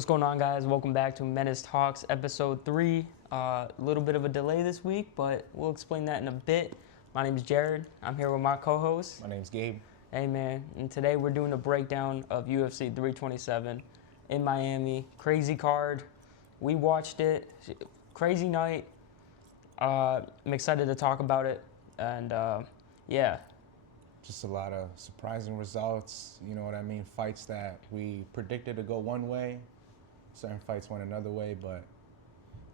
What's going on, guys? Welcome back to Menace Talks, episode 3. A little bit of a delay this week, but we'll explain that in a bit. My name is Jared. I'm here with my co-host. My name's Gabe. Hey, man. And today we're doing a breakdown of UFC 327 in Miami. Crazy card. We watched it. Crazy night. I'm excited to talk about it. And, yeah. Just a lot of surprising results, you know what I mean? Fights that we predicted to go one way, certain fights went another way, but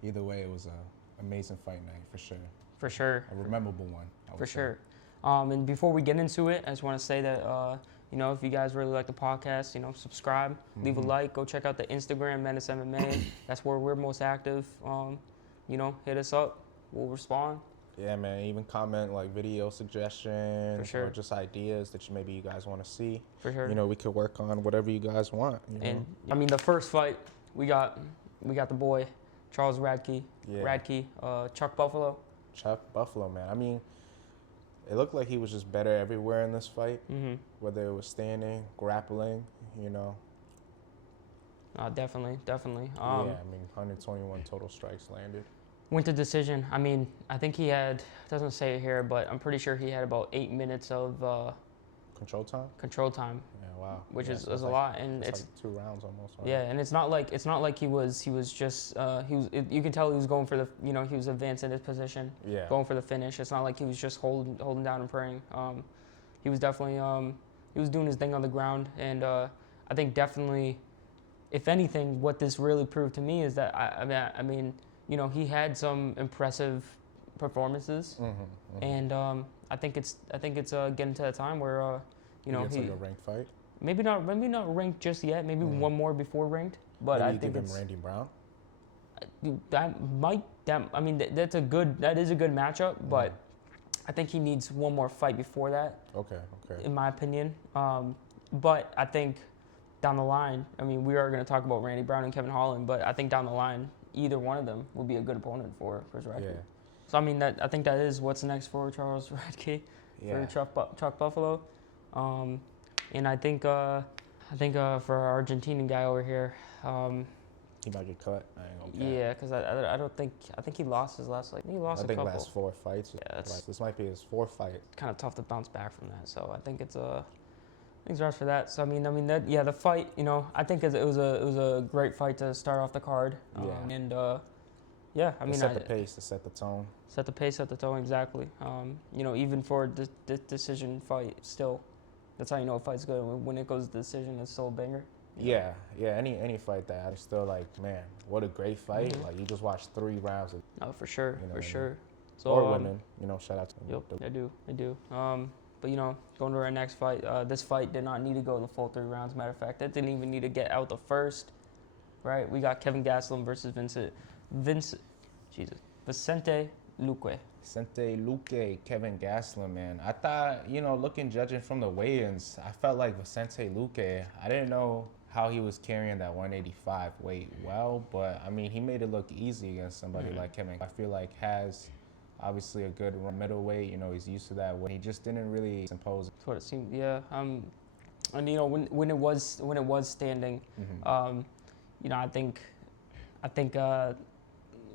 either way, it was an amazing fight night for sure. For sure. A memorable one, I would For say. sure. And before we get into it, I just want to say that, if you guys really like the podcast, subscribe, leave a like, go check out the Instagram, Menace MMA. That's where we're most active. Hit us up. We'll respond. Yeah, man, even comment like video suggestions For sure. or just ideas that maybe you guys want to see. For sure. We could work on whatever you guys want. And the first fight, we got the boy, Charles Radke, Chuck Buffalo. Chuck Buffalo, man. I mean, it looked like he was just better everywhere in this fight, whether it was standing, grappling, Definitely. yeah, 121 total strikes landed. Went to decision. I think he had, doesn't say it here, but I'm pretty sure he had about 8 minutes of Control time? Control time. Yeah, wow. Which is like, a lot, and it's like 2 rounds almost. Right? Yeah, and it's not like he was just you can tell he was going for the he was advancing his position, going for the finish. It's not like he was just holding down and praying. He was definitely he was doing his thing on the ground, and I think definitely, if anything, what this really proved to me is that he had some impressive performances, and I think it's getting to a time where he gets like a ranked fight. Maybe not ranked just yet. Maybe one more before ranked. But maybe I think give it's him Randy Brown. That is a good matchup. But I think he needs one more fight before that. Okay. In my opinion. But I think down the line, we are going to talk about Randy Brown and Kevin Holland. But I think down the line, either one of them would be a good opponent for Chris Radke. Yeah. So I think that is what's next for Charles Radke, for Chuck Buffalo. And I think for our Argentinian guy over here, he might get cut. I ain't gonna yeah, because I think he lost his last a couple. last 4 fights. Yeah, this might be his 4th fight. Kind of tough to bounce back from that. So I think it's right for that. So the fight, I think it was a great fight to start off the card. Set the pace, to set the tone. Set the pace, set the tone, exactly. Even for the decision fight, still, that's how you know a fight's good. When it goes to decision, it's still a banger. Yeah. Any fight that I'm still like, man, what a great fight. Like, you just watched 3 rounds. Oh, for sure, sure. So, or women, shout out to them. Yep, I do. But going to our next fight, this fight did not need to go the full 3 rounds. Matter of fact, it didn't even need to get out the first. Right, we got Kevin Gastelum versus Vicente Luque. Vicente Luque, Kevin Gastelum, man. I thought, judging from the weigh-ins, I felt like Vicente Luque, I didn't know how he was carrying that 185 weight well, but he made it look easy against somebody like Kevin. I feel like has obviously a good middleweight, he's used to that weight. He just didn't really impose. That's what it seemed, yeah. And when it was standing, I think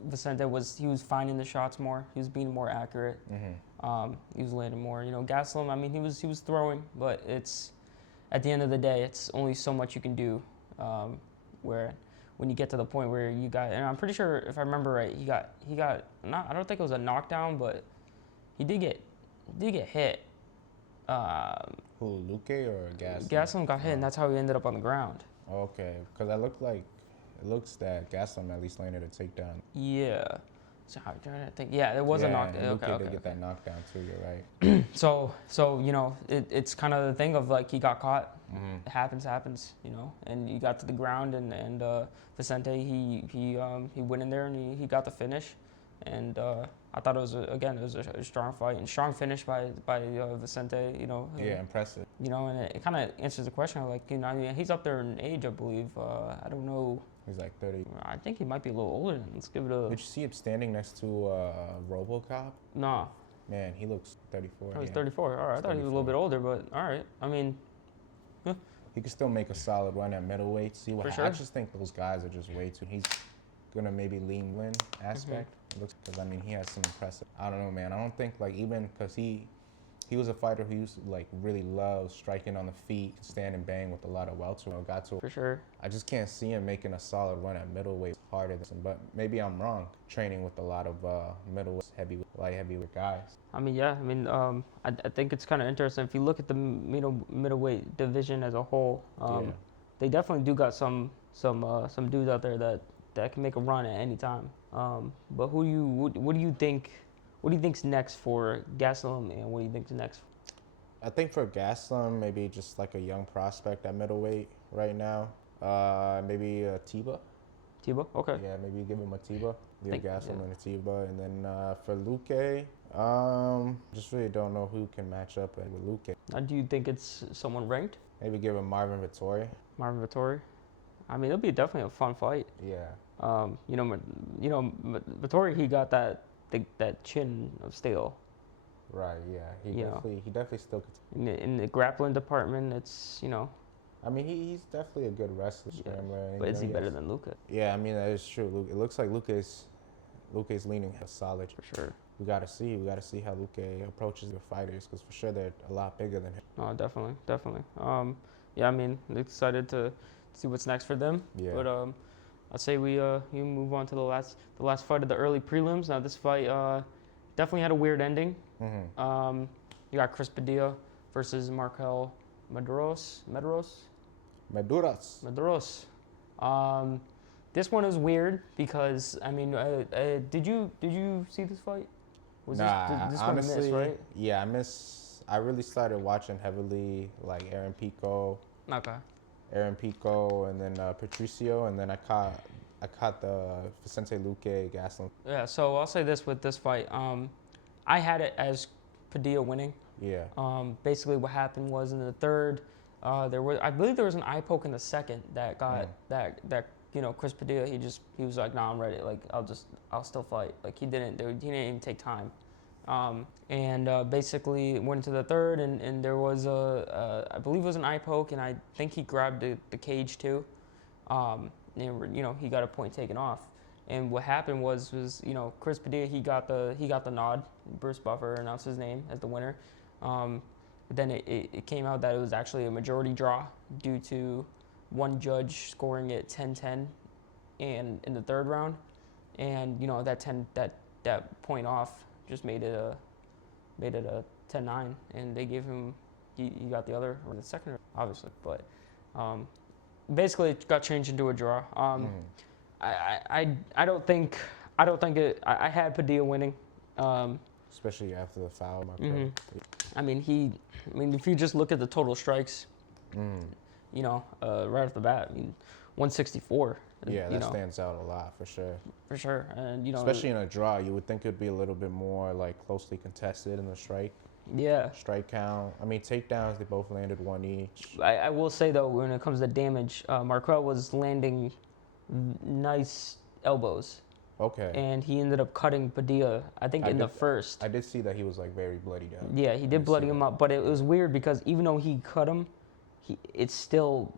Vicente was finding the shots more. He was being more accurate. He was landing more. Gastelum, he was throwing, but it's at the end of the day, it's only so much you can do. Where when you get to the point where you got, and I'm pretty sure if I remember right, he got not. I don't think it was a knockdown, but he did get hit. Who, Luque or Gastelum? Gastelum got hit, and that's how he ended up on the ground. Okay, because it looks that Gastelum at least landed a takedown. Yeah. So I'm trying to think. Yeah, it was a knockdown. Okay. Get that knockdown too. You're right. So it's kind of the thing of like he got caught. It happens. And you got to the ground and Vicente he went in there and he got the finish, and I thought it was a strong fight and strong finish by Vicente. Yeah, impressive. And it kind of answers the question like he's up there in age, I believe. I don't know. He's like 30. I think he might be a little older. Let's give it a. Did you see him standing next to RoboCop? No. Man, he looks 34. Oh, he's 34. All right, I thought he was a little bit older, but all right. he could still make a solid run at middleweight. See what For sure. I just think those guys are just way too. He's gonna maybe lean win aspect. Looks because I mean he has some impressive. I don't know, man. I don't think like even because he was a fighter who used to like really love striking on the feet, stand and bang with a lot of welterweight. Got to. For sure. I just can't see him making a solid run at middleweight. Harder than, but maybe I'm wrong. Training with a lot of middleweight, light heavyweight guys. I mean, yeah. I mean, I think it's kind of interesting if you look at the middleweight division as a whole. They definitely do got some dudes out there that can make a run at any time. But what do you think? What do you think's next for Gastelum, and what do you think's next? I think for Gastelum, maybe just like a young prospect at middleweight right now. Maybe Tiba. Tiba? Okay. Yeah, maybe give him a Tiba. Give Gastelum and a Tiba. And then for Luque, just really don't know who can match up with Luque. Do you think it's someone ranked? Maybe give him Marvin Vettori. Marvin Vettori? I mean, it'll be definitely a fun fight. Yeah. Vettori, he got that chin of steel. Right. Yeah. He definitely still. In the grappling department, it's I mean, he's definitely a good wrestler. Yeah. But is he better than Luque? Yeah, I mean that is true. It looks like Luque's leaning solid. For sure. We gotta see how Luque approaches the fighters because for sure they're a lot bigger than him. Oh, definitely. Yeah, I mean, excited to see what's next for them. Yeah. But I'd say you move on to the last fight of the early prelims. Now this fight definitely had a weird ending. Mm-hmm. You got Chris Padilla versus Markel Medeiros. This one is weird because I mean, did you see this fight? This honestly, one miss, right? Yeah, I really started watching heavily like Aaron Pico. Okay. Aaron Pico and then Patricio, and then I caught the Vicente Luque Gastelum. Yeah, so I'll say this with this fight. I had it as Padilla winning. Yeah. Basically, what happened was in the third, I believe there was an eye poke in the second that got that Chris Padilla. He was like, nah, I'm ready. Like I'll still fight. Like he didn't even take time. Basically went into the third, and there was I believe it was an eye poke, and I think he grabbed the cage too. And he got a point taken off. And what happened was Chris Padilla he got the nod. Bruce Buffer announced his name as the winner. Then it came out that it was actually a majority draw due to one judge scoring it 10-10 and in the third round, and that point off just made it a 10-9, and they gave him he got the other or the second obviously, but basically it got changed into a draw. I don't think it. I had Padilla winning. Especially after the foul. I mean, if you just look at the total strikes, right off the bat, I mean, 164. Yeah, that stands out a lot for sure. For sure, and especially in a draw, you would think it'd be a little bit more like closely contested in the strike. Yeah. Strike count. I mean, takedowns, they both landed one each. I will say though, when it comes to damage, Marquel was landing nice elbows. Okay. And he ended up cutting Padilla, I think, in the first. I did see that he was like very bloodied up. Yeah, he did bloody him up, but it was weird because even though he cut him, it still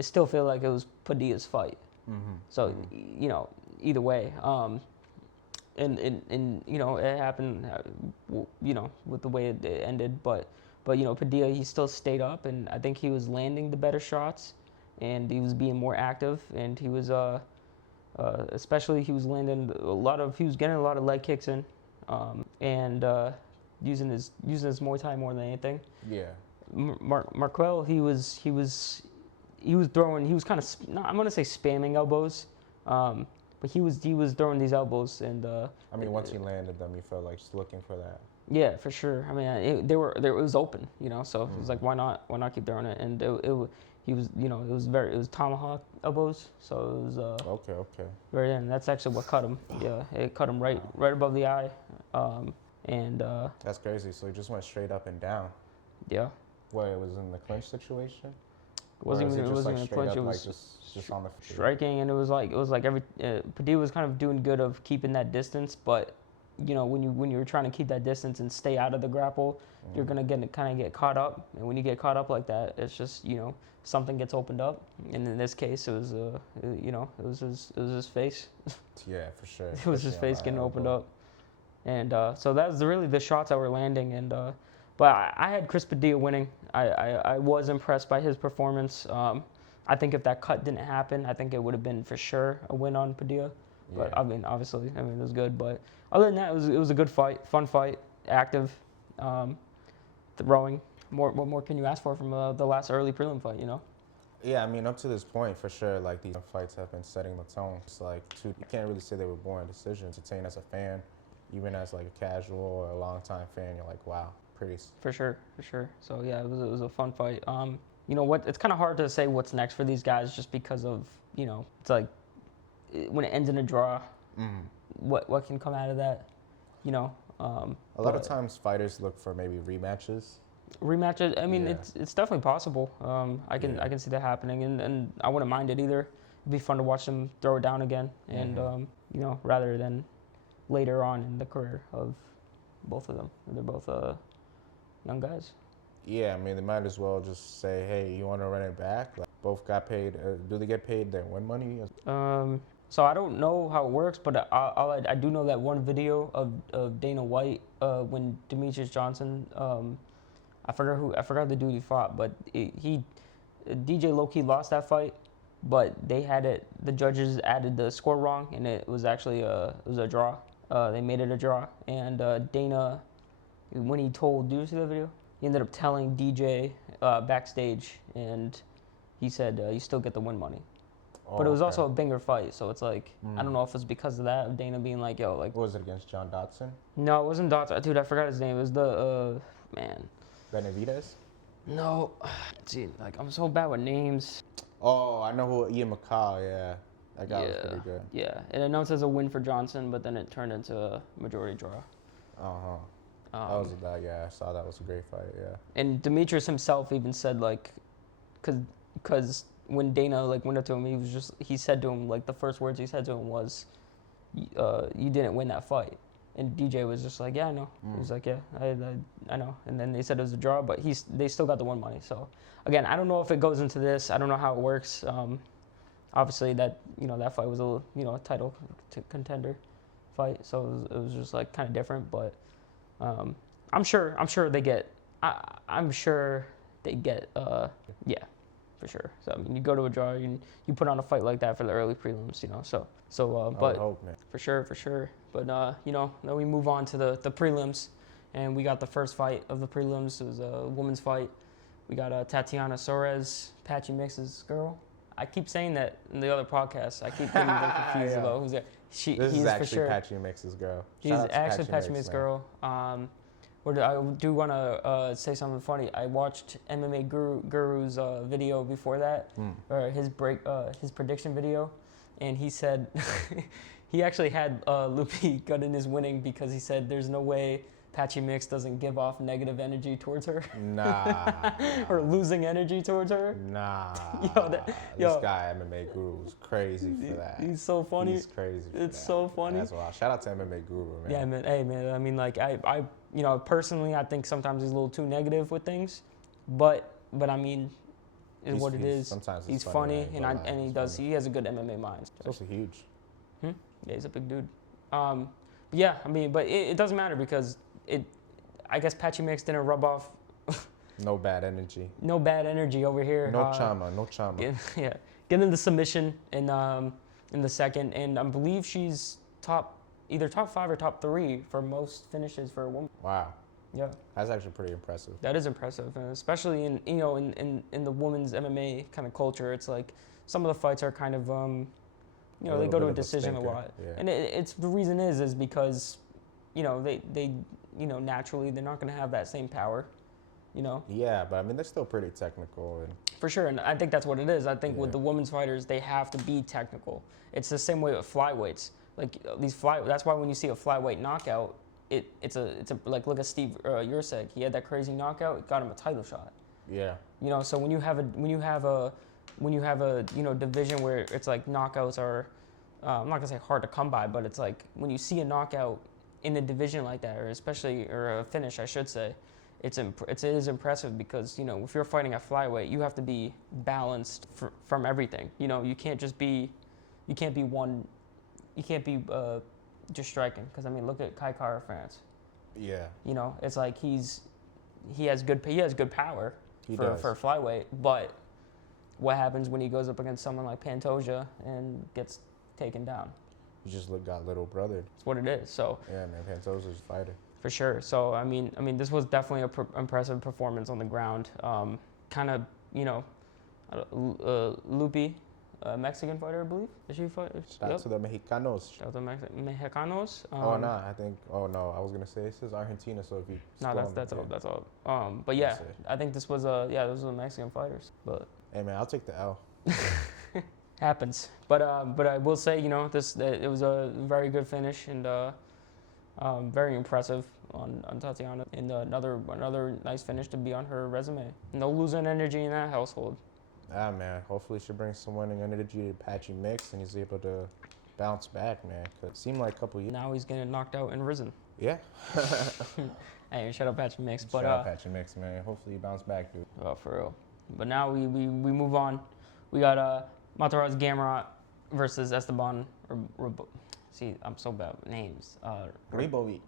felt like it was Padilla's fight. So either way, and it happened, with the way it ended, but Padilla, he still stayed up, and I think he was landing the better shots, and he was being more active, and he was especially he was getting a lot of leg kicks in, and using his Muay Thai more than anything. Yeah. Marquel, he was throwing. He was kind of, I'm gonna say spamming elbows, but he was throwing these elbows, and I mean, once he landed them, you felt like just looking for that. Yeah, for sure. I mean, it was open, so it was like, why not keep throwing it? And it was tomahawk elbows, so it was okay. Very end. That's actually what cut him. Yeah, it cut him right above the eye, and that's crazy. So he just went straight up and down. Yeah. What, it was in the clinch situation? It wasn't even in a clinch. It was just on the striking, and it was like every Padilla was kind of doing good of keeping that distance, but when you're trying to keep that distance and stay out of the grapple, you're gonna get caught up. And when you get caught up like that, it's just something gets opened up. And in this case, it was it was his face. Yeah, for sure. It was his face getting opened up. And so that was really the shots that were landing. And but I had Chris Padilla winning. I was impressed by his performance. I think if that cut didn't happen, I think it would have been for sure a win on Padilla. But Yeah. I mean, obviously, it was good. But other than that, it was a good fight, fun fight, active, throwing. What more can you ask for from the last early prelim fight? Yeah, I mean, up to this point, for sure, like, these fights have been setting the tone. It's like, you can't really say they were boring decisions. It's saying as a fan, even as, like, a casual or a longtime fan, you're like, wow, pretty. For sure. So, yeah, it was a fun fight. You know what? It's kind of hard to say what's next for these guys just because of, it's like when it ends in a draw, what can come out of that, A lot of times fighters look for maybe rematches. Rematches. I mean, Yeah. it's definitely possible. I can see that happening, and I wouldn't mind it either. It'd be fun to watch them throw it down again, and rather than later on in the career of both of them. They're both young guys. Yeah, I mean, they might as well just say, hey, you want to run it back? Like, both got paid. Do they get paid their win money? So I don't know how it works, but I do know that one video of Dana White when Demetrius Johnson, I forgot the dude he fought, but DJ Low-key lost that fight, but the judges added the score wrong, and it was actually it was a draw. They made it a draw, and Dana, when he told, do you see the video? He ended up telling DJ backstage, and he said, you still get the win money. But it was also a banger fight, so it's like, I don't know if it's because of that, of Dana being like, yo, like... What was it, against John Dodson? No, it wasn't Dodson. Dude, I forgot his name. It was the, Benavidez? No. See, like, I'm so bad with names. Oh, I know who, Ian McCall, yeah. That guy was pretty good. Yeah, it announced as a win for Johnson, but then it turned into a majority draw. Uh-huh. That was yeah, I saw that was a great fight, yeah. And Demetrius himself even said, like, because when Dana, like, went up to him, he said to him, like, the first words he said to him was, you didn't win that fight. And DJ was just like, yeah, I know. He was like, yeah, I know. And then they said it was a draw, but they still got the win money. So, again, I don't know if it goes into this. I don't know how it works. Obviously, that fight was a title contender fight, so it was just, like, kind of different. But I'm sure they get. I'm sure they get. Yeah. For sure. So I mean, you go to a draw, you put on a fight like that for the early prelims, but hope, man. For sure. But then we move on to the prelims, and we got the first fight of the prelims. It was a women's fight. We got Tatiana Suarez, Patchy Mix's girl. I keep saying that in the other podcasts. I keep getting them confused about who's there. This is actually Patchy Mix's girl. He's actually Patchy Mix's girl. I do want to say something funny. I watched MMA Guru's video before that, or his prediction video, and he said he actually had Lupi Gooden is winning because he said there's no way Patchy Mix doesn't give off negative energy towards her. Nah. Or losing energy towards her. Nah. This guy, MMA Guru, is crazy for that. He's so funny. He's crazy for It's that. so funny. That's wild. Shout out to MMA Guru, man. Yeah, man. Hey, man. I mean, like, I personally, I think sometimes he's a little too negative with things, but I mean, is what it is. Sometimes he's funny, and he has a good MMA mind. He's also huge. Yeah, he's a big dude. Yeah, I mean, but it doesn't matter because I guess Patchy Mix didn't rub off. No bad energy. No bad energy over here. No chama. Getting the submission in the second, and I believe she's either top 5 or top 3 for most finishes for a woman. Wow. Yeah. That's actually pretty impressive. That is impressive, and especially in the women's MMA kind of culture. It's like some of the fights are kind of they go to a decision a lot, and it's the reason is because they naturally they're not going to have that same power, Yeah, but I mean they're still pretty technical and. For sure, and I think that's what it is. I think with the women's fighters, they have to be technical. It's the same way with flyweights. Like that's why when you see a flyweight knockout, it's a like look at Steve Yursek. He had that crazy knockout. It got him a title shot. Yeah. So when you have a division where it's like knockouts are, I'm not gonna say hard to come by, but it's like when you see a knockout in a division like that, or a finish, I should say, it is impressive because, you know, if you're fighting at flyweight, you have to be balanced from everything. You know, you can't be just striking. Because, I mean, look at Kai Kara France. Yeah. You know, it's like he has good power for flyweight, but what happens when he goes up against someone like Pantoja and gets taken down? He just got little brothered. That's what it is. So yeah, man, Pantoja's a fighter. For sure. So I mean, this was definitely an impressive performance on the ground. Kind of, you know, Lupi, Mexican fighter, I believe. Is she fight? Shout out to the Mexicanos. Shout out to Mexicanos. I was gonna say it says Argentina. So if you that's all. But yeah, I think this was those were Mexican fighters. But hey man, I'll take the L. Happens. But I will say, you know, it was a very good finish and very impressive on Tatiana, and another nice finish to be on her resume. No losing energy in that household. Ah man, hopefully she brings some winning energy to Patchy Mix and he's able to bounce back, man. Cause it seemed like a couple years. Now he's getting knocked out and risen. Yeah. Hey, shout out Patchy Mix. Shout out Patchy Mix, man. Hopefully you bounce back, dude. Oh, for real. But now we move on. We got Mataraz Gamrot versus Esteban. See, I'm so bad with names. Ribovic.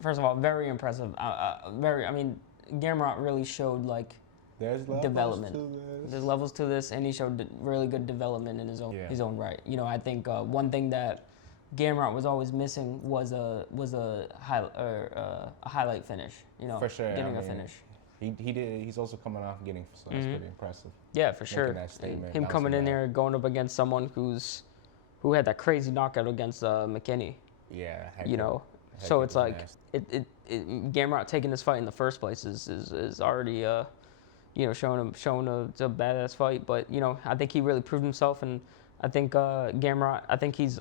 First of all, very impressive. Gamrot really showed like There's development. There's levels to this, and he showed really good development in his own right. You know, I think one thing that Gamrot was always missing was a highlight finish. You know, for sure, getting a finish. He did. He's also coming off getting, so that's pretty impressive. Yeah, for sure. That statement, him coming in there, going up against someone who had that crazy knockout against McKinney. Yeah. You know, so it's like Gamrot taking this fight in the first place is already you know, showing a badass fight. But you know, I think he really proved himself, and I think Gamrot. I think it's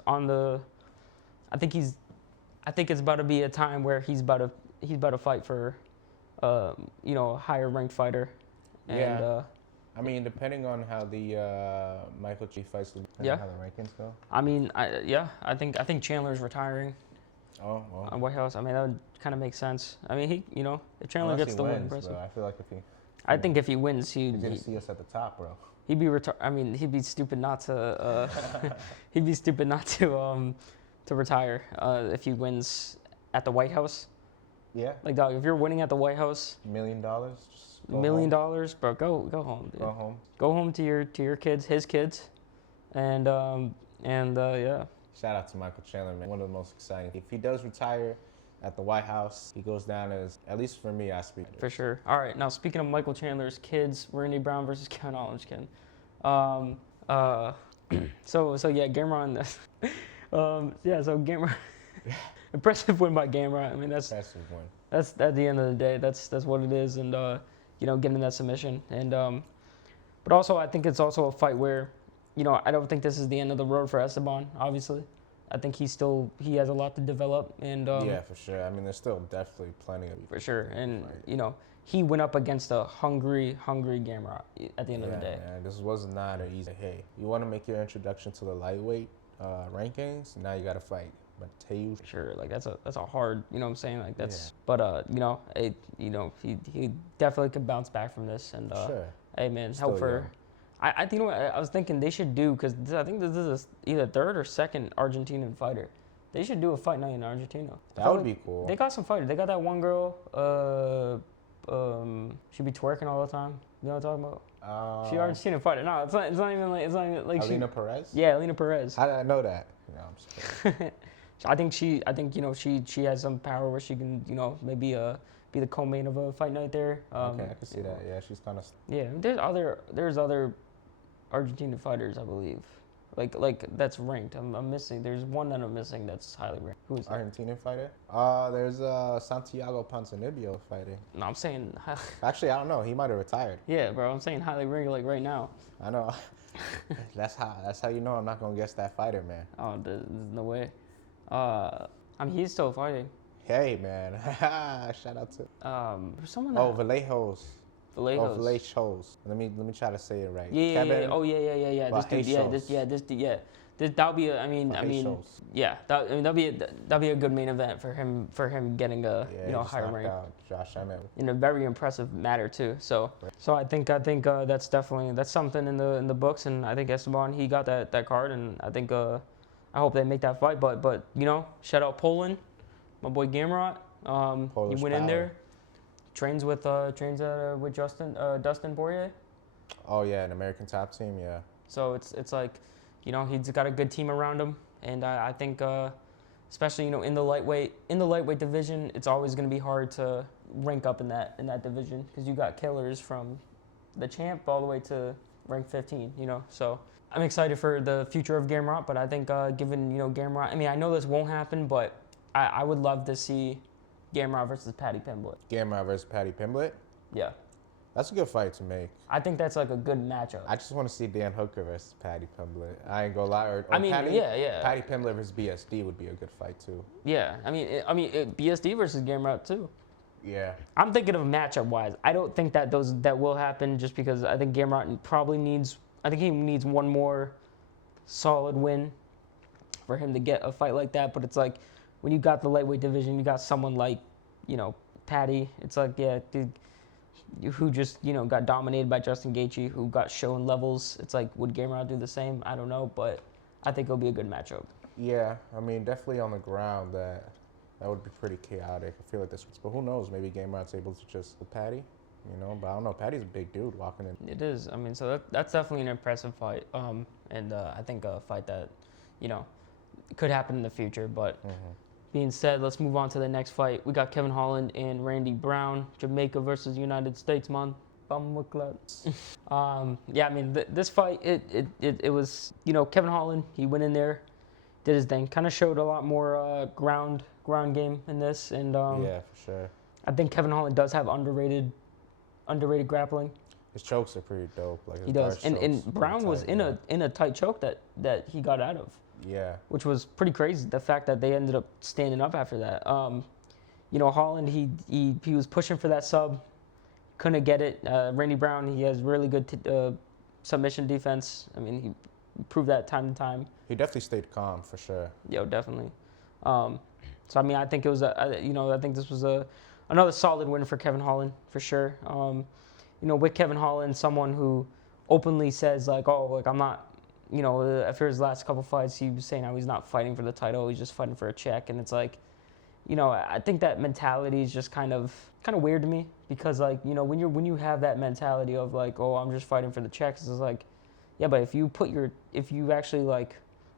about to be a time where he's about to fight for you know, a higher ranked fighter. And, yeah. I mean, depending on how the Michael G fights, how the rankings go. I mean, I think Chandler's retiring. Oh, well. On White House. I mean, that would kind of make sense. I mean, if Chandler gets the win, bro, I feel like if he wins, he's gonna see us at the top, bro. He'd be he'd be stupid not to. To retire if he wins at the White House. Yeah. Like, dog, if you're winning at the White House, $1 million, just $1 million, bro, go home, dude. Go home. Go home to your kids, his kids, and yeah. Shout out to Michael Chandler, man. One of the most exciting. If he does retire at the White House, he goes down as, at least for me, I speak. For sure. All right, now speaking of Michael Chandler's kids, Randy Brown versus Kevin Holland, kidding. So yeah, Gamrot. So Gamrot. Impressive win by Gamrot. I mean, that's at the end of the day, that's what it is, and you know, getting that submission, and but also I think it's also a fight where, you know, I don't think this is the end of the road for Esteban. Obviously, I think he has a lot to develop, and yeah, for sure. I mean, there's still definitely plenty of for sure, and you know, he went up against a hungry Gamrot at the end of the day. Man, this was not an easy. Hey, you want to make your introduction to the lightweight rankings? Now you got to fight. But sure, like that's a hard, you know what I'm saying, like that's, but you know, he definitely could bounce back from this, and sure. Hey man, help for. I think, you know what I was thinking they should do, because I think this is either third or second Argentinian fighter. They should do a fight night in Argentina. That would be cool. They got some fighters. They got that one girl. She be twerking all the time. You know what I'm talking about? She Argentinian fighter. No, it's not even like Alina Perez. Yeah, Alina Perez. How did I know that? No, I'm just kidding. I think you know, she has some power where she can, you know, maybe be the co-main of a fight night there. Okay, I can see that. Yeah, she's kind of. Yeah, there's other Argentinian fighters, I believe, like that's ranked. I'm missing. There's one that I'm missing that's highly ranked. Who is that? Argentinian fighter? There's Santiago Ponzinibbio fighting. No, I'm saying. Actually, I don't know. He might have retired. Yeah, bro. I'm saying highly ranked, like right now. I know. That's how you know I'm not gonna guess that fighter, man. Oh, there's no way. I mean, he's still fighting. Hey, man. Shout out to. Someone. Vallejos. Oh, Vallejos. Vallejos. Let me try to say it right. Yeah. Kevin Oh, yeah. This dude, that'll be a, Vallejos. yeah, that'll be a good main event for him getting a Yeah, he just higher knocked rank out Josh Emmett. in a very impressive manner too. So I think that's something in the books, and I think Esteban, he got that card, and I think I hope they make that fight. But shout out Poland, my boy Gamrot. He Polish went in power. there, trains with Dustin Poirier. Oh yeah, an American top team. Yeah. So it's like, he's got a good team around him, and I think especially in the lightweight division, it's always going to be hard to rank up in that division because you got killers from the champ all the way to rank 15. So I'm excited for the future of Gamrot, but I think given Gamrot, I mean I know this won't happen, but I would love to see Gamrot versus Paddy Pimblett. Gamrot versus Paddy Pimblett. Yeah. That's a good fight to make. I think that's like a good matchup. I just want to see Dan Hooker versus Paddy Pimblett. I ain't gonna lie. Or Paddy Pimblett versus BSD would be a good fight too. Yeah, BSD versus Gamrot too. Yeah. I'm thinking of matchup wise. I don't think that will happen just because I think Gamrot probably needs. I think he needs one more solid win for him to get a fight like that. But it's like when you got the lightweight division, you got someone like Paddy. It's like dude, who just got dominated by Justin Gaethje, who got shown levels. It's like, would Gamrot do the same? I don't know, but I think it'll be a good matchup. Yeah, I mean, definitely on the ground that would be pretty chaotic. I feel like this, but who knows? Maybe Gamrot's able to just with Paddy, But I don't know. Paddy's a big dude walking in. It is. I mean, so that's definitely an impressive fight. And I think a fight that, could happen in the future. But being said, let's move on to the next fight. We got Kevin Holland and Randy Brown, Jamaica versus United States, man. Yeah, I mean, this fight, it was, Kevin Holland, he went in there, did his thing, kind of showed a lot more ground game in this, and yeah, for sure. I think Kevin Holland does have underrated grappling. His chokes are pretty dope. Like he does, and Brown was in a tight choke that he got out of. Yeah. Which was pretty crazy. The fact that they ended up standing up after that. Holland, he was pushing for that sub, couldn't get it. Randy Brown, he has really good submission defense. I mean, he proved that time to time. He definitely stayed calm for sure. Yo, definitely. So I mean, I think it was I think this was another solid win for Kevin Holland for sure. With Kevin Holland, someone who openly says like, oh, like I'm not. After his last couple fights, he was saying how he's not fighting for the title, he's just fighting for a check, and it's like, I think that mentality is just kind of weird to me because like, when you have that mentality of like, oh, I'm just fighting for the checks, it's like, yeah, but if you actually like,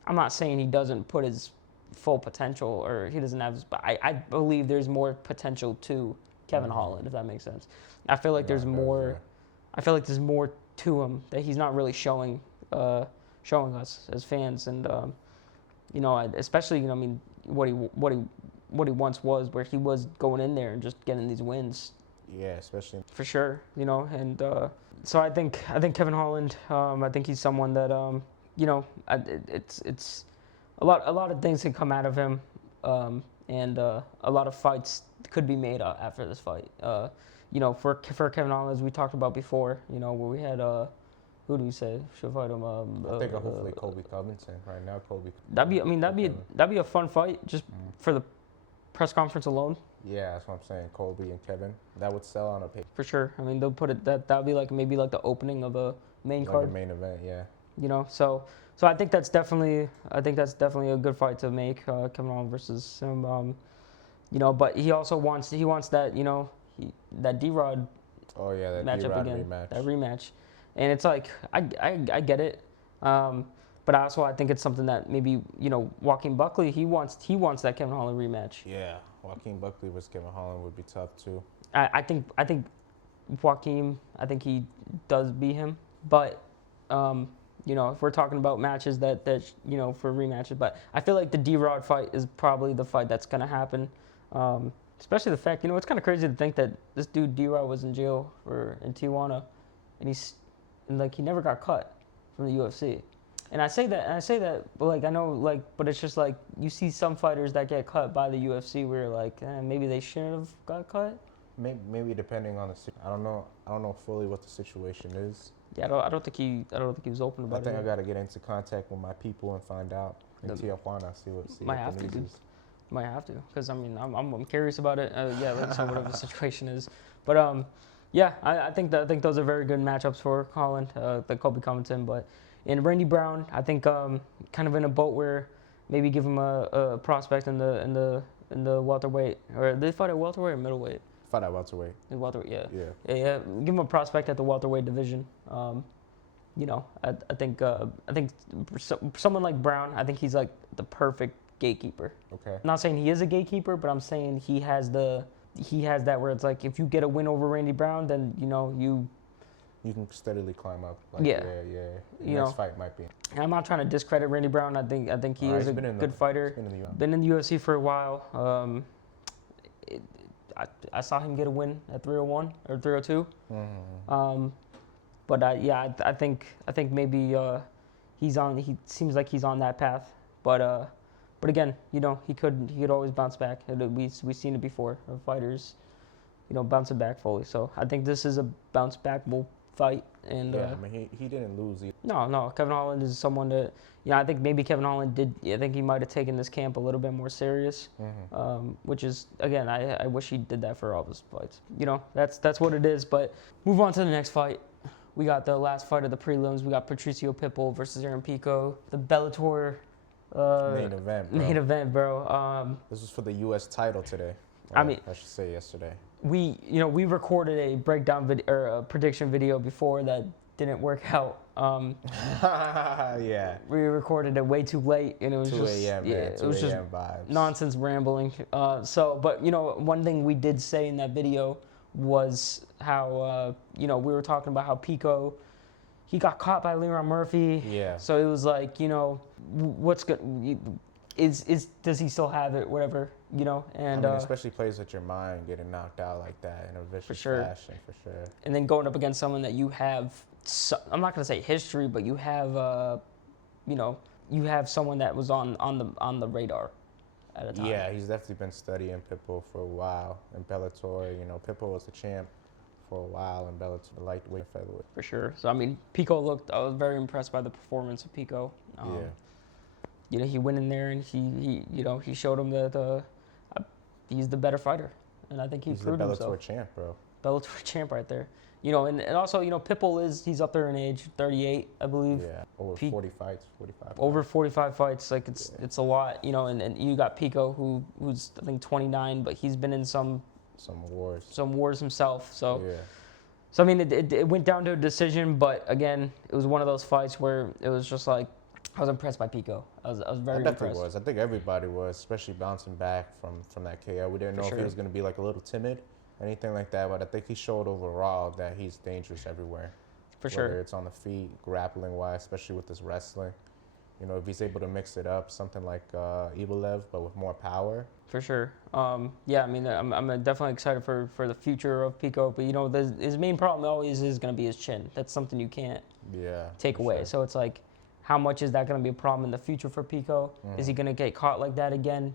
I'm not saying he doesn't put his full potential or he doesn't have, but I believe there's more potential to Kevin Holland, if that makes sense. I feel like there's more. I feel like there's more to him that he's not really showing us as fans, and especially what he once was, where he was going in there and just getting these wins. Yeah, especially for sure, and so I think Kevin Holland, I think he's someone that it's a lot of things can come out of him, and a lot of fights could be made after this fight. For Kevin Holland, as we talked about before, where we had who do we say should fight him? I think hopefully Colby Covington right now. That'd be a fun fight just for the press conference alone. Yeah, that's what I'm saying. Colby and Kevin, that would sell on a pay. For sure. I mean, they'll put it that'd be like maybe like the opening of a main card. The main event, yeah. So I think that's definitely a good fight to make. Kevin Holland versus him. But he also wants that that D-Rod. Oh yeah, that matchup D-Rod again. rematch. That rematch. And it's like I get it, but also I think it's something that maybe Joaquin Buckley he wants that Kevin Holland rematch. Yeah, Joaquin Buckley versus Kevin Holland would be tough too. I think Joaquin, I think he does beat him, but if we're talking about matches that for rematches, but I feel like the D-Rod fight is probably the fight that's gonna happen. Especially the fact it's kind of crazy to think that this dude D-Rod was in jail in Tijuana, and he never got cut from the UFC. And I say that, but like I know, but it's just like you see some fighters that get cut by the UFC where you're like, maybe they shouldn't have got cut. Maybe depending on I don't know. I don't know fully what the situation is. Yeah, I don't think he was open about I think it. I got to get into contact with my people and find out in Tijuana. See what the news is. Might have to, because I mean I'm curious about it. Yeah, like so whatever the situation is. But yeah, I think those are very good matchups for Colin, the Colby Covington. But in Randy Brown, I think kind of in a boat where maybe give him a prospect in the welterweight, or they fight at welterweight or middleweight. Fight at welterweight. Welterweight, yeah. Yeah. Give him a prospect at the welterweight division. You know, I think someone like Brown, I think he's like the perfect gatekeeper. Okay. I'm not saying he is a gatekeeper, but I'm saying he has that where it's like if you get a win over Randy Brown, then you know you can steadily climb up. Like, yeah. The next fight might be. I'm not trying to discredit Randy Brown. I think he is a good fighter. Been in the UFC for a while. I saw him get a win at 301 or 302. Mm-hmm. But I think maybe he seems like he's on that path. But again, you know, he could always bounce back. We've seen it before of fighters, you know, bouncing back fully. So I think this is a bounce backable fight. And yeah, I mean he didn't lose either. No, Kevin Holland is someone that, yeah, I think maybe Kevin Holland did. I think he might have taken this camp a little bit more serious, which is, again, I wish he did that for all of his fights. You know, that's what it is. But move on to the next fight. We got the last fight of the prelims. We got Patricio Pitbull versus Aaron Pico. The Bellator main event, bro. This was for the U.S. title today. I mean, I should say yesterday. We recorded a breakdown video or a prediction video before that didn't work out. Yeah. We recorded it way too late, and it was 2 a.m. Yeah, it was just vibes. Nonsense rambling. But you know, one thing we did say in that video was how we were talking about how Pico, he got caught by Leron Murphy. Yeah. So it was like, you know, what's good? Does he still have it? Whatever, you know. And I mean, especially plays with your mind, getting knocked out like that in a vicious fashion, for sure. And then going up against someone that you have, I'm not gonna say history, but you have, you have someone that was on the radar at a time. Yeah, he's definitely been studying Pitbull for a while. In Bellator, you know, Pitbull was the champ for a while in Bellator, the lightweight and featherweight. For sure. So I mean, I was very impressed by the performance of Pico. Yeah. You know, he went in there and he showed him that he's the better fighter, and I think he's proved himself. He's the Bellator champ, bro. Bellator champ right there. You know, and also, you know, Pitbull he's up there in age, 38, I believe. Yeah, over 40 fights, 45. Over 45 fights, like it's a lot, you know, and you got Pico who's I think 29, but he's been in some wars himself. So yeah. So I mean, it went down to a decision, but again, it was one of those fights where it was just like, I was impressed by Pico. I was very impressed. I definitely was. I think everybody was, especially bouncing back from that KO. We didn't know if he was going to be like a little timid, anything like that, but I think he showed overall that he's dangerous everywhere. For sure. Whether it's on the feet, grappling-wise, especially with his wrestling. You know, if he's able to mix it up, something like Evelev, but with more power. For sure. Yeah, I mean, I'm definitely excited for the future of Pico, but, you know, his main problem always is going to be his chin. That's something you can't take away. Sure. So it's like, how much is that going to be a problem in the future for Pico? Is he going to get caught like that again?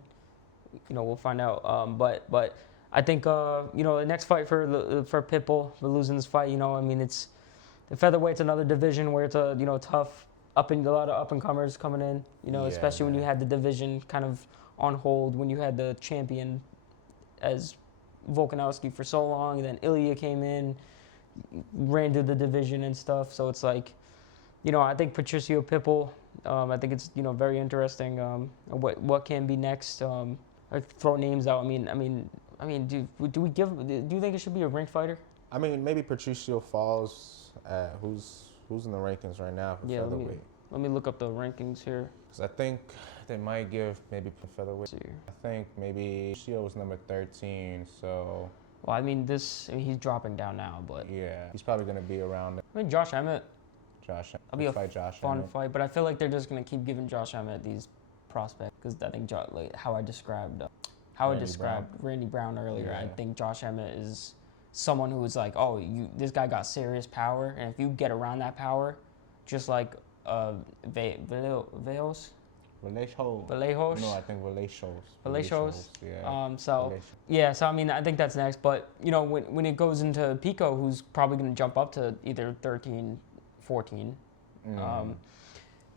You know, we'll find out. But I think you know, the next fight for Pitbull, for losing this fight, you know, I mean, it's the featherweight's another division where it's a, you know, tough a lot of up and comers coming in. You know, especially when you had the division kind of on hold, when you had the champion as Volkanovski for so long, and then Ilya came in, ran through the division and stuff. So it's like, you know, I think Patricio Pitbull, I think it's, you know, very interesting what can be next. I throw names out. I mean, do you think it should be a ranked fighter? I mean, maybe Patricio falls at who's in the rankings right now for featherweight. Let me look up the rankings here. Because I think they might give maybe featherweight. I think maybe Patricio was number 13, so. Well, I mean, he's dropping down now, but. Yeah, he's probably going to be around. I mean, Josh Emmett. That'll be a fun fight, but I feel like they're just going to keep giving Josh Emmett these prospects, because I think like how I described Randy Brown earlier. Yeah. I think Josh Emmett is someone who is like, oh, this guy got serious power, and if you get around that power, just like Veos. Vallejo's. No, I think Vallejo's. Vallejo's. Yeah. So I mean, I think that's next. But you know, when it goes into Pico, who's probably going to jump up to either 13, 14,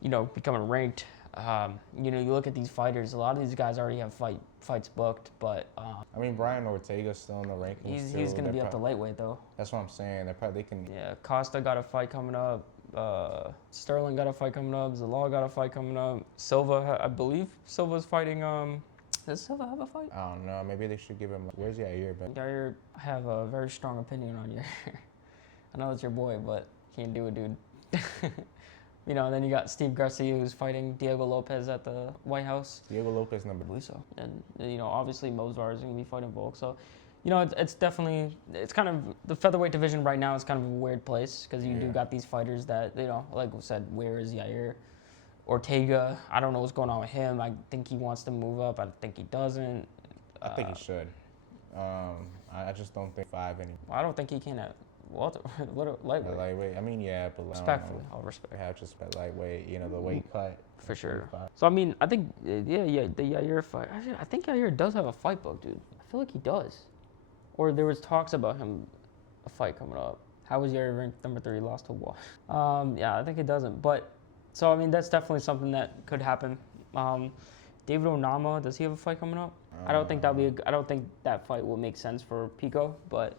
you know, becoming ranked. You know, you look at these fighters. A lot of these guys already have fights booked, but I mean, Brian Ortega's still in the rankings. he's going to be up to lightweight though. That's what I'm saying. They can. Yeah, Costa got a fight coming up. Sterling got a fight coming up. Zalal got a fight coming up. Silva, I believe Silva's fighting. Does Silva have a fight? I don't know. Maybe they should give him. Where's Yair been? Yair, I have a very strong opinion on you. I know it's your boy, but can't do it, dude. You know, and then you got Steve Garcia, who's fighting Diego Lopez at the White House. Diego Lopez number. I believe so. And you know, obviously Mozart is going to be fighting Volk. So, you know, it's definitely, it's kind of, the featherweight division right now is kind of a weird place because you do got these fighters that, you know, like we said, where is Yair? Ortega, I don't know what's going on with him. I think he wants to move up. I think he doesn't. I think he should. I just don't think 5 anymore. I don't think he can at lightweight. Lightweight. I mean, yeah, but Respectfully, all respect. Have just at lightweight. You know, the weight cut. For sure. So I mean, I think the Yair fight. I think Yair does have a fight book, dude. I feel like he does. Or there was talks about him, a fight coming up. How was Yair ranked number 3? Lost to what? Yeah, I think it doesn't. But so I mean, that's definitely something that could happen. David Onama, does he have a fight coming up? I don't think I don't think that fight will make sense for Pico, but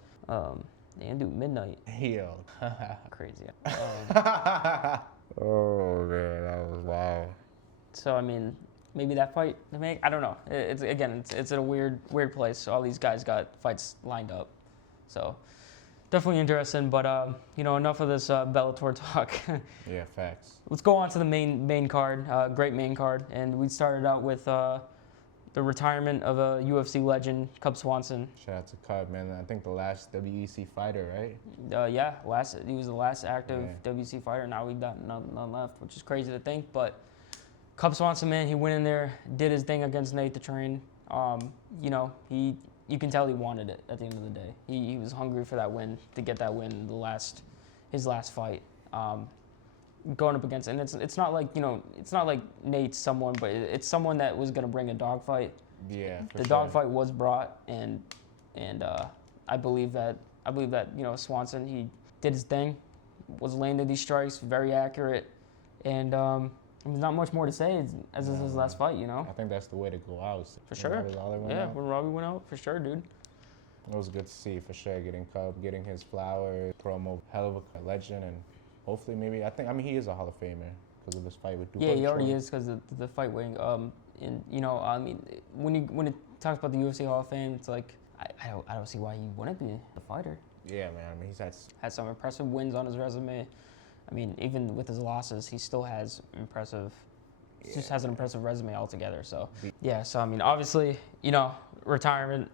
they do midnight. Yo. Crazy. Oh man, that was wild. So I mean, maybe that fight they make. I don't know. It's in a weird place. So all these guys got fights lined up. So definitely interesting. But you know, enough of this Bellator talk. Yeah, facts. Let's go on to the main card. Great main card, and we started out with the retirement of a UFC legend, Cub Swanson. Shout out to Cub, man. I think the last WEC fighter, right? Yeah, he was the last active WC fighter. Now we've got none left, which is crazy to think. But Cub Swanson, man, he went in there, did his thing against Nate the Train. You know, you can tell he wanted it at the end of the day. He was hungry for that win, to get that win, his last fight. Going up against, and it's not like, you know, it's not like Nate's someone, but it's someone that was gonna bring a dogfight. Yeah, the dogfight was brought, and I believe that you know, Swanson, he did his thing, was landing these strikes, very accurate, and there's not much more to say as this is his last fight, you know. I think that's the way to go out. For sure. When Robbie went out, for sure, dude. It was good to see, for sure, getting Cub, getting his flowers, promo, hell of a legend, and hopefully maybe, I mean, he is a Hall of Famer because of his fight with Dubois. Yeah, he already is because of the fight wing. And you know, I mean, when it talks about the UFC Hall of Fame, it's like I don't see why he wouldn't be a fighter. Yeah, man. I mean, he's had some impressive wins on his resume. I mean, even with his losses, he still has just has an impressive resume altogether. So yeah, so I mean, obviously, you know, retirement,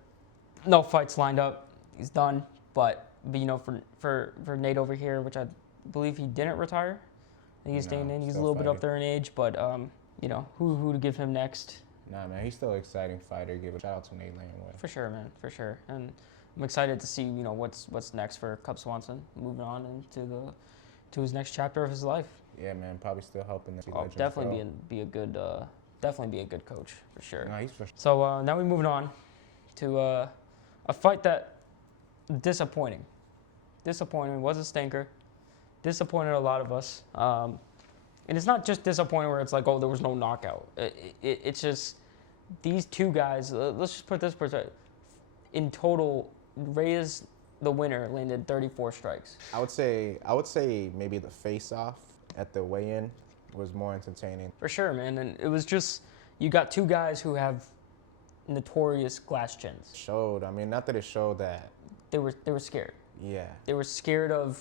no fights lined up, he's done. But you know, for Nate over here, which I believe he didn't retire. I think he's staying in. He's a little bit up there in age, but you know, who to give him next? Nah, man, he's still an exciting fighter. Give a shout out to Nate Langway. For sure, man, for sure. And I'm excited to see, you know, what's next for Cub Swanson, moving on into his next chapter of his life. Yeah, man, probably still helping. Definitely be a good coach for sure. No, he's for sure. So now we're moving on to a fight that disappointing. Was a stinker. Disappointed a lot of us. And it's not just disappointing where it's like, oh, there was no knockout. It's just these two guys, let's just put this perspective. In total, Reyes, the winner, landed 34 strikes. I would say maybe the face-off at the weigh-in was more entertaining. For sure, man. And it was just, you got two guys who have notorious glass chins. I mean, not that it showed that. They were scared. Yeah. They were scared of.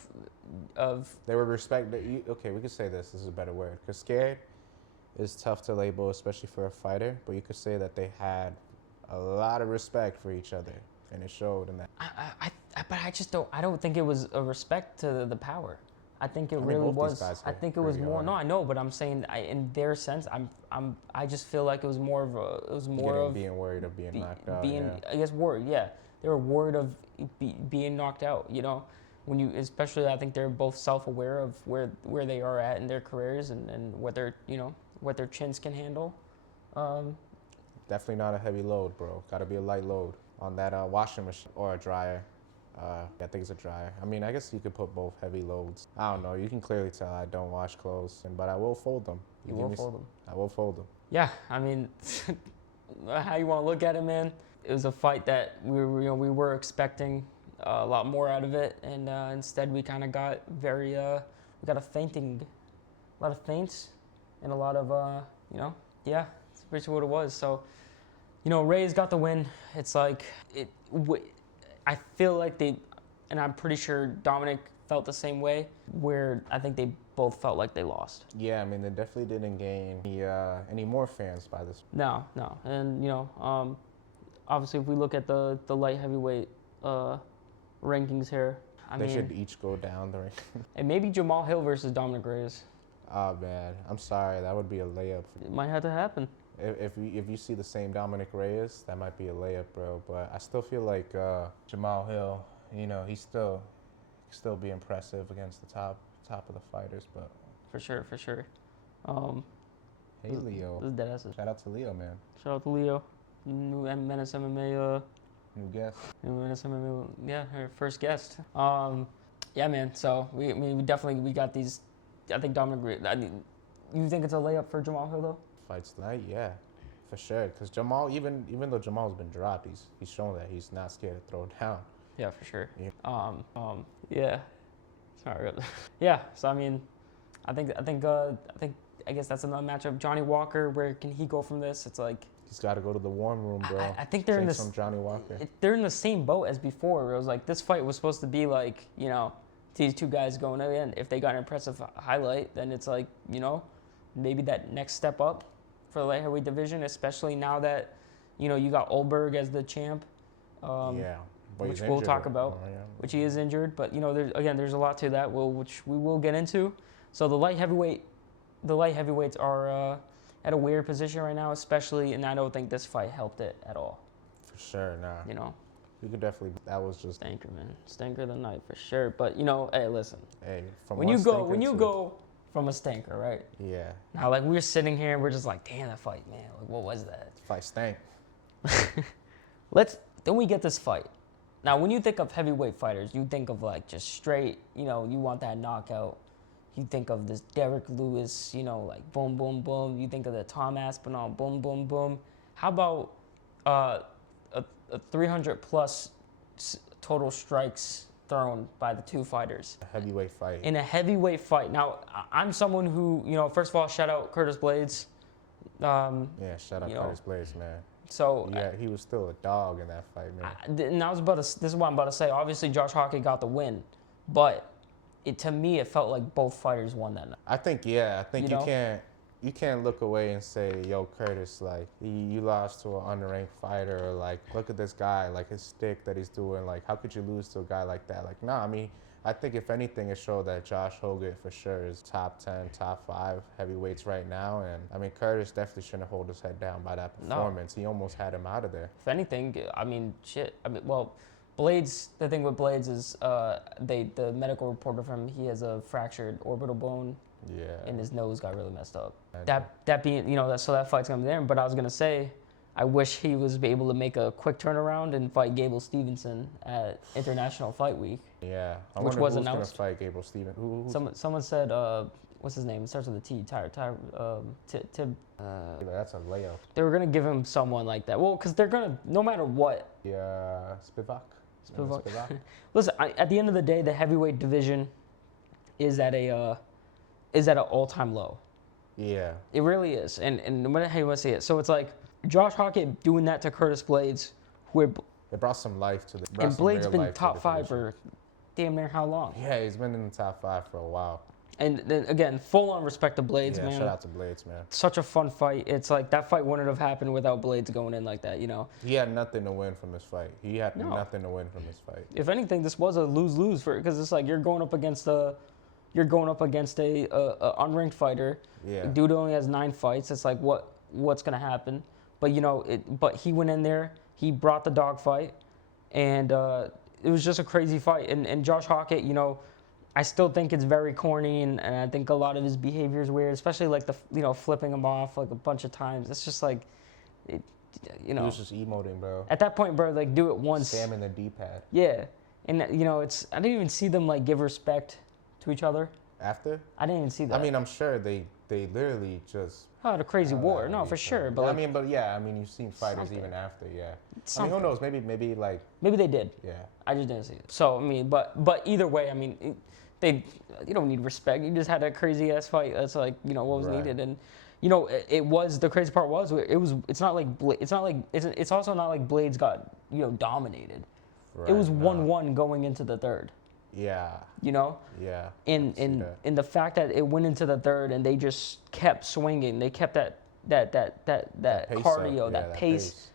They were okay, we could say this is a better word. Because scared is tough to label, especially for a fighter. But you could say that they had a lot of respect for each other. And it showed in that. But I don't think it was a respect to the power. I think it really was. I think it was more. No, I know, but I'm saying in their sense, I just feel like it was more of being worried of being knocked out. I guess worried. Yeah, they were worried of being knocked out. You know, especially I think they're both self-aware of where they are at in their careers and what they're their chins can handle. Um, Definitely not a heavy load, bro. Got to be a light load on that washing machine or a dryer. I think it's a dryer. I mean, I guess you could put both heavy loads. I don't know. You can clearly tell I don't wash clothes, but I will fold them. You will fold them. I will fold them. Yeah, I mean, how you want to look at it, man? It was a fight that we were expecting a lot more out of it, and instead we kind of got we got a lot of feints, and a lot of yeah, it's basically what it was. So, Reyes got the win. It's like I feel like and I'm pretty sure Dominic felt the same way, where I think they both felt like they lost. Yeah, I mean, they definitely didn't gain any more fans by this. No. And, obviously if we look at the light heavyweight rankings here, They should each go down the rank. And maybe Jamal Hill versus Dominic Reyes. Oh, man. I'm sorry. That would be a layup. It might have to happen. If you see the same Dominic Reyes, that might be a layup, bro. But I still feel like Jamal Hill, he's still be impressive against the top of the fighters. But For sure. Hey, Leo. This is dead asses. Shout out to Leo, man. Shout out to Leo. New Menace MMA. New guest. New Menace MMA. Yeah, her first guest. Yeah, man. So we definitely got these. I think Dominic Reyes. You think it's a layup for Jamal Hill though? Fights tonight, yeah, for sure. Because Jamal, even though Jamal's been dropped, he's shown that he's not scared to throw down. Yeah, for sure. Yeah. Yeah. Sorry. Yeah. So I mean, I guess that's another matchup. Johnny Walker, where can he go from this? It's like he's got to go to the warm room, bro. I think they're in this. From Johnny Walker. They're in the same boat as before. Where it was like this fight was supposed to be like these two guys going in. If they got an impressive highlight, then it's like maybe that next step up for the light heavyweight division, especially now that you got Olberg as the champ. Yeah. But which we'll talk about, which he is injured. But there's a lot to that, which we will get into. So the light heavyweights are at a weird position right now, especially, and I don't think this fight helped it at all. For sure, nah. You could definitely. That was just stinker, man. Stinker of the night for sure. But hey, listen. Hey, when you go from a stinker, right? Yeah. Now, like we're sitting here and we're just like, damn, that fight, man. Like, what was that? Fight stank. Then we get this fight. Now, when you think of heavyweight fighters, you think of like just straight, you want that knockout. You think of this Derek Lewis, like boom, boom, boom. You think of the Tom Aspinall, boom, boom, boom. How about a 300 plus total strikes thrown by the two fighters? A heavyweight fight. In a heavyweight fight. Now, I'm someone who, first of all, shout out Curtis Blades. Yeah, shout out Curtis Blades, man. So yeah, he was still a dog in that fight, man. And this is what I'm about to say. Obviously, Josh Hockey got the win, but to me, it felt like both fighters won that night. I think you can't look away and say, yo, Curtis, like you lost to an underranked fighter, or like look at this guy, like his stick that he's doing, like how could you lose to a guy like that? Like, nah, I mean, I think if anything, it showed that Josh Hogan for sure is top 10, top 5 heavyweights right now. And I mean, Curtis definitely shouldn't hold his head down by that performance. No. He almost had him out of there. If anything, I mean, Blades, the thing with Blades is the medical report of him, he has a fractured orbital bone. Yeah. And his nose got really messed up. That being, so that fight's gonna be there. But I was gonna say, I wish he was able to make a quick turnaround and fight Gable Stevenson at International Fight Week. Yeah. Which was announced. Gonna fight Gable Stevenson? Someone said, what's his name? It starts with a T. Tib. That's a layup. They were gonna give him someone like that. Well, because they're gonna, no matter what. Yeah, Spivak. Listen, at the end of the day, the heavyweight division is at an all-time low. Yeah. It really is. And no matter how you want to see it. So it's like Josh Hockett doing that to Curtis Blades, it brought some life to the. And Blades been top 5 for damn near how long? Yeah, he's been in the top 5 for a while. And then again, full on respect to Blades, man. Yeah, shout out to Blades, man. Such a fun fight. It's like that fight wouldn't have happened without Blades going in like that, He had nothing to win from this fight. Nothing to win from this fight. If anything, this was a lose-lose because it's like you're going up against a unranked fighter. Yeah. Dude only has 9 fights. It's like what's gonna happen? But but he went in there. He brought the dog fight, and it was just a crazy fight. And Josh Hockett, I still think it's very corny, and I think a lot of his behavior is weird, especially like flipping him off like a bunch of times. It's just like, it, He was just emoting, bro. At that point, bro, like do it once. Spamming the D-pad. Yeah, and I didn't even see them like give respect to each other. After? I didn't even see that. I mean, I'm sure they literally just. Oh, the crazy war. No, for sure. But I mean, you've seen fighters even after, yeah. I mean, who knows? Maybe maybe they did. Yeah. I just didn't see it. So I mean, but either way, I mean, you don't need respect. You just had a crazy ass fight. That's like what was needed, and it was the crazy part was it's not like it's also not like Blades got dominated. Right, it was 1-1 going into the third. Yeah. Yeah. In the fact that it went into the third and they just kept swinging. They kept that cardio,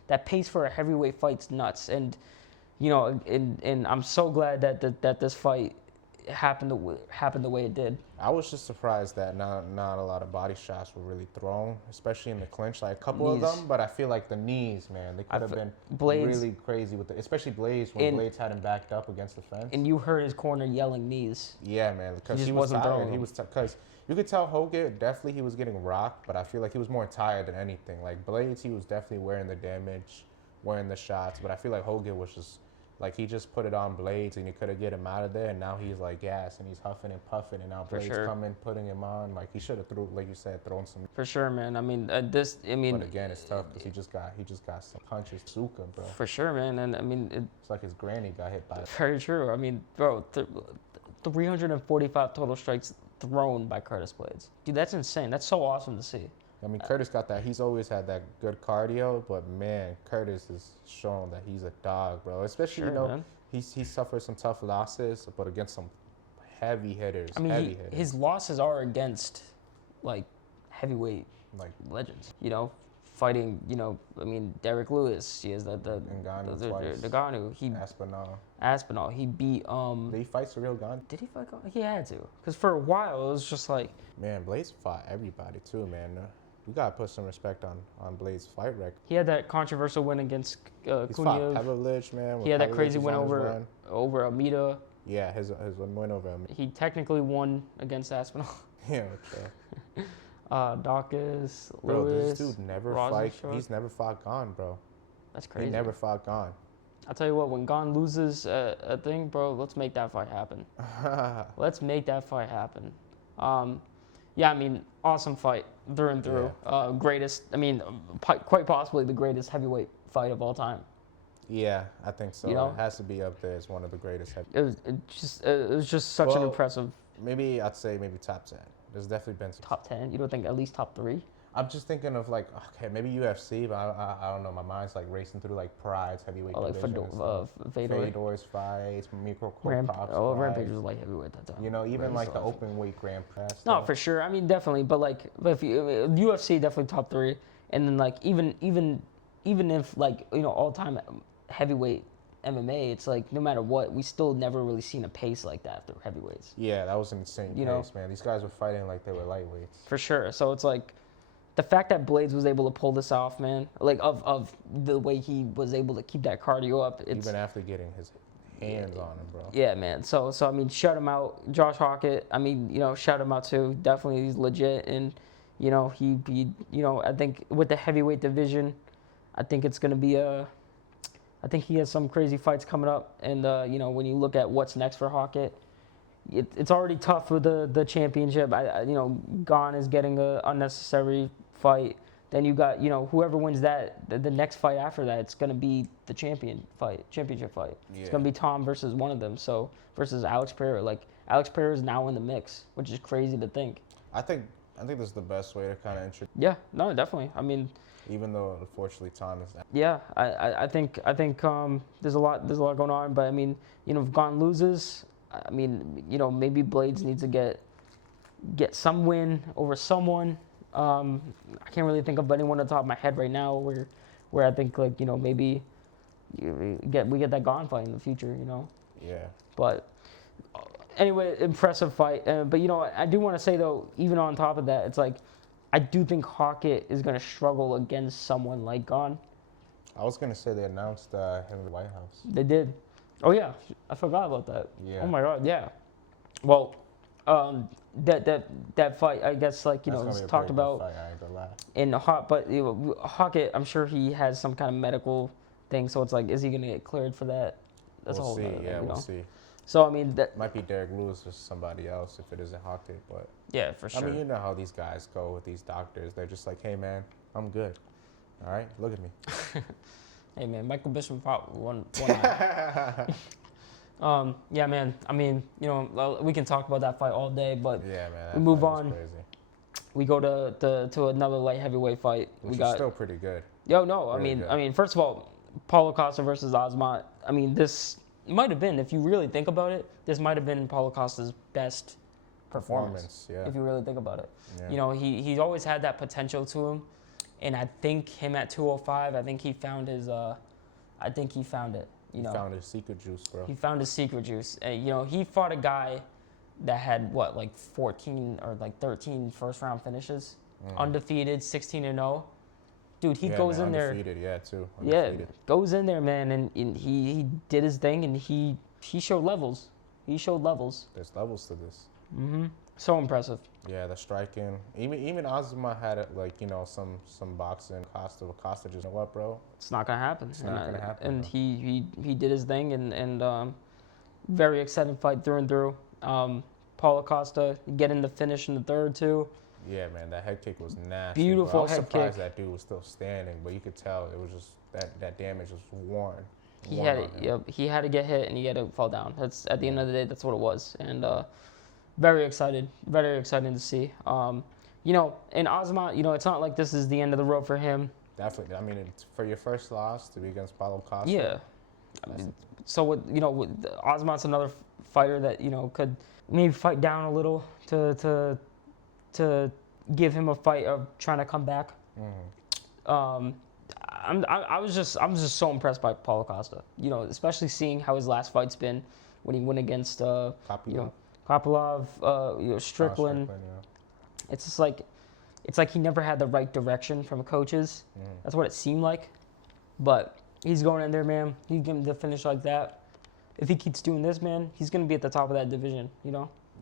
that pace for a heavyweight fight's nuts. And and I'm so glad that this fight happened the way it did. I was just surprised that not a lot of body shots were really thrown, especially in the clinch. Like a couple of them, but I feel like the knees, man, they could have been really crazy with especially Blades when Blades had him backed up against the fence. And you heard his corner yelling knees. Yeah, man, because he was tired. Because you could tell Hogan definitely he was getting rocked, but I feel like he was more tired than anything. Like Blades, he was definitely wearing the damage, wearing the shots, but I feel like Hogan was just. Like, he just put it on Blades, and he could have get him out of there, and now he's, like, gas, and he's huffing and puffing, and now Blades coming, putting him on. Like, he should have, like you said, thrown some. For sure, man. I mean, But again, it's tough, because he just got some punches, Zuka, bro. For sure, man. And, I mean. It's like his granny got hit by it. Very true. I mean, bro, 345 total strikes thrown by Curtis Blades. Dude, that's insane. That's so awesome to see. I mean, Curtis got that. He's always had that good cardio, but man, Curtis has shown that he's a dog, bro. Especially, he suffered some tough losses, but against some heavy hitters. I mean, his losses are against, like, heavyweight legends. Fighting, I mean, Derek Lewis. He has the Ngannou. Aspinall. He beat. Did he fight Ciryl Gane? Did he fight? He had to, because for a while it was just like. Man, Blades fought everybody too, man. We gotta put some respect on Blades' fight record. He had that controversial win against Cunha. He's fought Pavlovich, man. He had that crazy win over Almeida. Yeah, his win over Almeida. He technically won against Aspinall. Yeah, okay. Dawkins, Lewis. Bro, this dude never fight. He's never fought Gane, bro. That's crazy. He never fought Gane. I'll tell you what, when Gane loses a thing, bro, let's make that fight happen. Let's make that fight happen. Yeah, I mean, awesome fight through and through. Yeah. Greatest, I mean, quite possibly the greatest heavyweight fight of all time. Yeah, I think so. It has to be up there as one of the greatest heavyweights. It was just such an impressive. Maybe I'd say maybe top 10. There's definitely been some. Top 10? You don't think at least top 3? I'm just thinking of like, okay, maybe UFC, but I don't know. My mind's like racing through like Pride's heavyweight division. Fedor's fights, Mikko Korpak's Rampage was light heavyweight at that time. Even like the open weight Grand Prix. No, for sure. I mean, definitely. But if UFC definitely top 3, and then like even if like all time heavyweight MMA, it's like no matter what, we still never really seen a pace like that through heavyweights. Yeah, that was an insane pace, man. These guys were fighting like they were lightweights. For sure. So it's like. The fact that Blades was able to pull this off, man, like of the way he was able to keep that cardio up. Even after getting his hands on him, bro. Yeah, man. So I mean, shout him out. Josh Hockett, I mean, shout him out too. Definitely he's legit. And, he I think with the heavyweight division, I think it's going to be I think he has some crazy fights coming up. And, when you look at what's next for Hockett, it's already tough with the championship. Gane is getting an unnecessary fight. Then you got, whoever wins that, the next fight after that, it's going to be the championship fight. Yeah. It's going to be Tom versus one of them. So versus Alex Pereira. Like Alex Pereira is now in the mix, which is crazy to think. I think this is the best way to kind of introduce. Yeah, no, definitely. I mean, even though unfortunately Tom is. Yeah, I think there's a lot going on, but I mean, if Gane loses. I mean, maybe Blades needs to get some win over someone. I can't really think of anyone on top of my head right now where I think maybe we get that Gane fight in the future. Yeah. But anyway, impressive fight. But I do want to say though, even on top of that, it's like I do think Hockett is gonna struggle against someone like Gane. I was gonna say they announced him in the White House. They did. Oh yeah, I forgot about that. Yeah. Oh my God, yeah. Well, that fight, I guess, like, That's gonna it's be a talked pretty good about fight, I ain't gonna lie. in but Hockett, I'm sure he has some kind of medical thing, so it's like, is he gonna get cleared for that? That's a We'll whole see. nother thing, Yeah, we'll see. So I mean, that Might be Derek Lewis or somebody else if it isn't Hockey, but yeah, for I sure. mean, you know how these guys go with these doctors. They're just like, hey man, I'm good. All right, look at me. Hey man, Michael Bisping fought one eye. Yeah, man. I mean, we can talk about that fight all day, but Yeah, man. That we move fight was on. Crazy. We go to another light heavyweight fight. Which we is got still pretty good. no. Really I good. mean, first of all, Paulo Costa versus Osmont. I mean, this might have been, if you really think about it, this might have been Paulo Costa's best performance. Yeah. If you really think about it, Yeah. He's always had that potential to him, and I think him at 205. I think he found his. I think he found it. He found his secret juice, bro. He found his secret juice. He fought a guy that had like 14 or like 13 first round finishes, undefeated, 16-0. Dude, he goes in there. Undefeated, yeah, too. Undefeated. Yeah, goes in there, man, and he did his thing, and he showed levels. He showed levels. There's levels to this. So impressive. Yeah, the striking. Even Ozma had some boxing. Costa just, you know what, bro? It's not gonna happen. It's not gonna happen. And bro. he did his thing, and very exciting fight through and through. Paulo Costa getting the finish in the third too. Yeah, man, that head kick was nasty. Beautiful bro. I was head surprised kick. that dude was still standing, but you could tell it was just that damage was worn. He had to get hit and he had to fall down. That's at the end of the day, that's what it was. And very exciting to see. And Osmont, it's not like this is the end of the road for him. Definitely. I mean, for your first loss to be against Paulo Costa. Yeah. So Osmont's another fighter that could maybe fight down a little to give him a fight of trying to come back. I'm just so impressed by Paulo Costa. Especially seeing how his last fight's been when he went against Kopylov, Strickland. It's just like he never had the right direction from coaches. That's what it seemed like. But he's going in there, man. He give him the finish like that. If he keeps doing this, man, he's gonna be at the top of that division.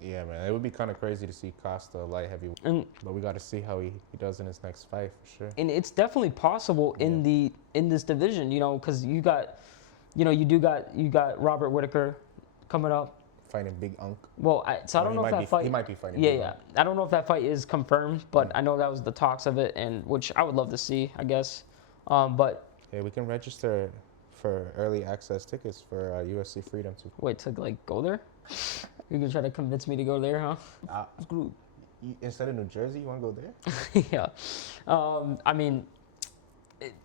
Yeah, man. It would be kind of crazy to see Costa light heavyweight, but we got to see how he does in his next fight for sure. And it's definitely possible in this division, because you got Robert Whittaker coming up. Fighting Big Unk. Well, I don't know if that fight. He might be fighting. Yeah, Big yeah. Unk. I don't know if that fight is confirmed, but I know that was the talks of it, and which I would love to see, I guess. But yeah, we can register for early access tickets for UFC Freedom too. Wait, to go there? You can try to convince me to go there, huh? Instead of New Jersey, you want to go there? Yeah. I mean,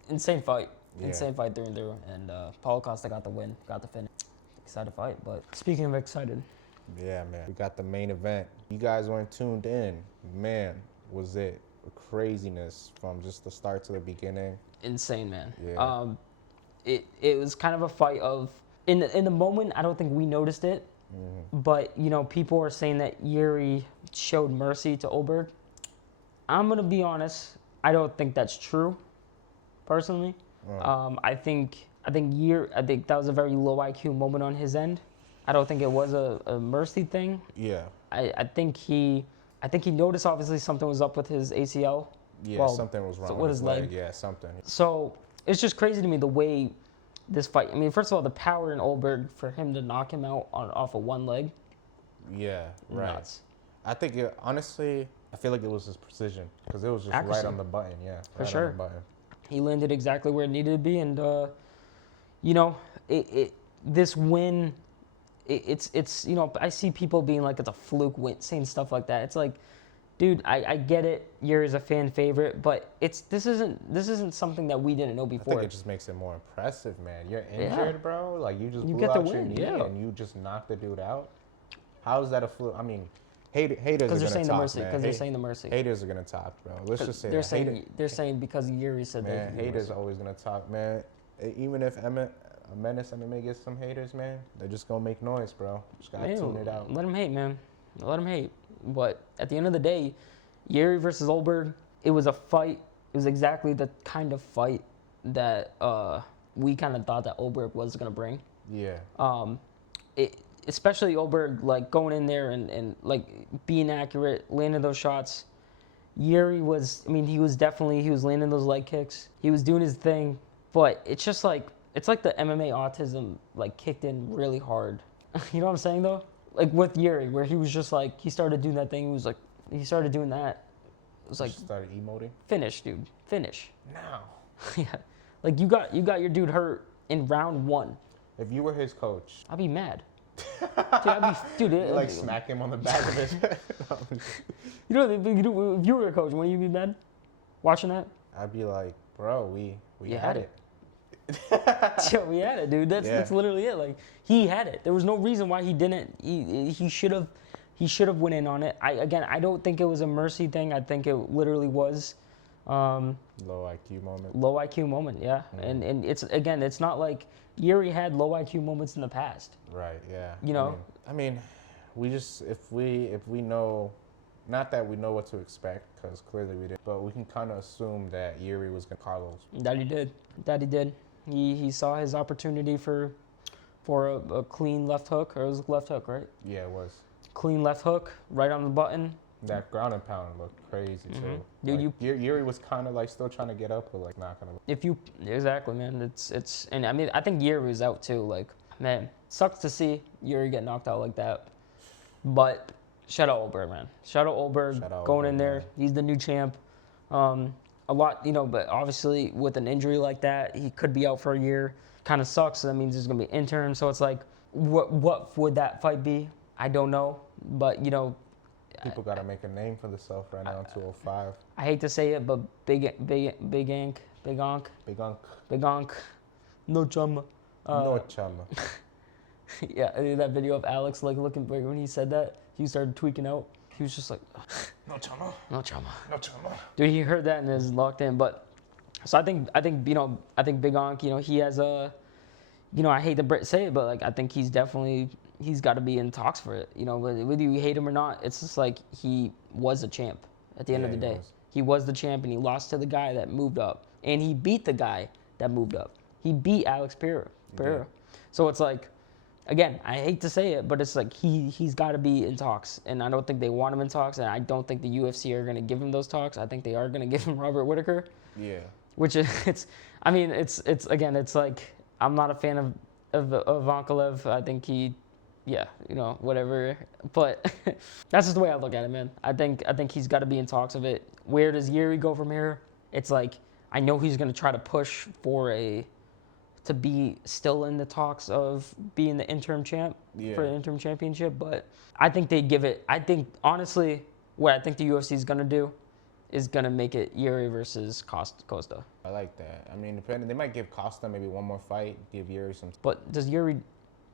insane fight. Yeah. Insane fight through and through. And Paulo Costa got the win, got the finish. Excited fight. But speaking of excited. Yeah, man. We got the main event. You guys weren't tuned in. Man, was it craziness from just the start to the beginning. Insane, man. Yeah. It was kind of a fight of, in the moment, I don't think we noticed it. But, people are saying that Yuri showed mercy to Oberg. I'm going to be honest. I don't think that's true, personally. I think that was a very low IQ moment on his end. I don't think it was a mercy thing. Yeah. I think he noticed, obviously, something was up with his ACL. Yeah, something was wrong with his leg. Yeah, something. So it's just crazy to me the way this fight. I mean, first of all, the power in Oberg for him to knock him out off of one leg. Yeah, right. Nuts. I think honestly, I feel like it was his precision because it was just Accuracy. right on the button. Yeah, For right sure. on the button. He landed exactly where it needed to be, and this win. It's I see people being like it's a fluke win, saying stuff like that. It's like, dude, I get it. Yuri's a fan favorite, but this isn't something that we didn't know before. I think it just makes it more impressive, man. You're injured, bro. Like you just blew get the out your win, knee yeah. and you just knocked the dude out. How is that a fluke? I mean, haters are Because they're gonna saying talk, the mercy. man. Because they're saying the mercy. Haters are gonna talk, bro. Let's just say they're saying because Yuri said man, that. haters are always gonna talk, man. Even if Menace MMA gets some haters, man, they're just gonna make noise, bro. Just gotta tune it out. Let them hate, man. Let them hate. But at the end of the day, Yuri versus Oberg, it was a fight. It was exactly the kind of fight that we kind of thought that Oberg was gonna bring. Yeah. especially Oberg, like going in there and like being accurate, landing those shots. Yuri was, I mean, he was landing those leg kicks. He was doing his thing, but it's just like, it's like the MMA autism like kicked in really hard. You know what I'm saying though? Like with Yuri, where he was just like, he started doing that thing. He started doing that. It was like, started emoting. Finish, dude. Finish. Now. Yeah. Like you got your dude hurt in round 1. If you were his coach, I'd be mad. Dude, you like smack him on the back of his head. You know, if you were a coach, wouldn't you be mad watching that? I'd be like, bro, we had it. Yeah, we had it, dude. That's literally it. Like he had it. There was no reason why he didn't. He should have went in on it. I don't think it was a mercy thing. I think it literally was. Low IQ moment. Low IQ moment, yeah. Mm-hmm. And it's not like Yuri had low IQ moments in the past. Right. Yeah. You know. I mean, we just if we know, not that we know what to expect because clearly we didn't, but we can kind of assume that Yuri was gonna Carlos. That he did. He saw his opportunity for a clean left hook, or it was left hook, right? Yeah, it was. Clean left hook, right on the button. That ground and pound looked crazy too. Dude, like, Yuri was kind of like still trying to get up, but like not gonna. Exactly, man. It's and I mean I think Yuri was out too. Like, man, sucks to see Yuri get knocked out like that. But shout out Oberg, man. Shout out Oberg going in there. Man. He's the new champ. A lot, but obviously with an injury like that, he could be out for a year. Kind of sucks. So that means there's gonna be an interim. So it's like, what would that fight be? I don't know, but people gotta make a name for themselves right now in 205. I hate to say it, but Big Onk, no chama. No chama. Yeah, that video of Alex like looking when he said that, he started tweaking out. He was just like, no chama. No chama. No chama. Dude, he heard that and is locked in. But so I think Big Onk, he has a, I hate to say it, but like I think he's got to be in talks for it. Whether you hate him or not, it's just like he was a champ at the end of the day. He was the champ and he lost to the guy that moved up. And he beat the guy that moved up. He beat Alex Pereira. Yeah. So it's like, again, I hate to say it, but it's like he's got to be in talks. And I don't think they want him in talks. And I don't think the UFC are going to give him those talks. I think they are going to give him Robert Whittaker. Yeah. Which it's like, I'm not a fan of Ankalaev. I think he, whatever. But that's just the way I look at it, man. I think he's got to be in talks of it. Where does Yuri go from here? It's like, I know he's going to try to push to be still in the talks of being the interim champ for the interim championship. But I think they give it, honestly, what I think the UFC is going to do is going to make it Yuri versus Costa. I like that. I mean, they might give Costa maybe one more fight, give Yuri some. But